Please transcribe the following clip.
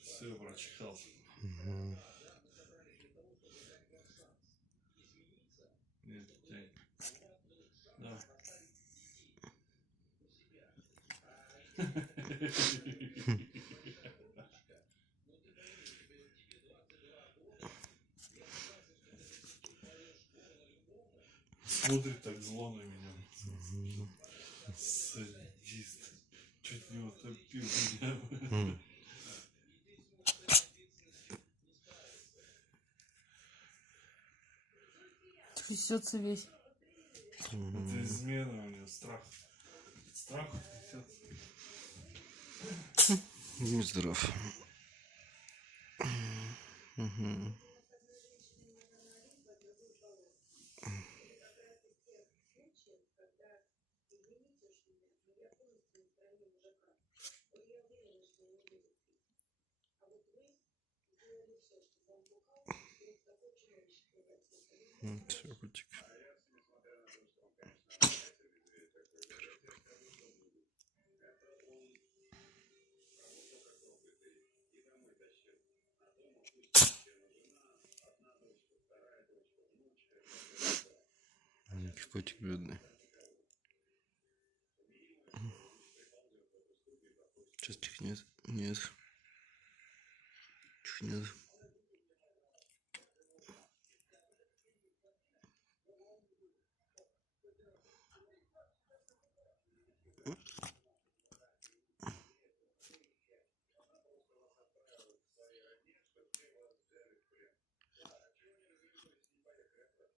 Все, прочихался. Нет, тянь. Да. Смотрит так зло на меня. Садист. Чуть не утопил меня. Трясется весь. Это измена у него, страх. Страх трясется. Будь здоров. Все, котик. Котик бедный. Сейчас чихнет. Нет. Чихнет.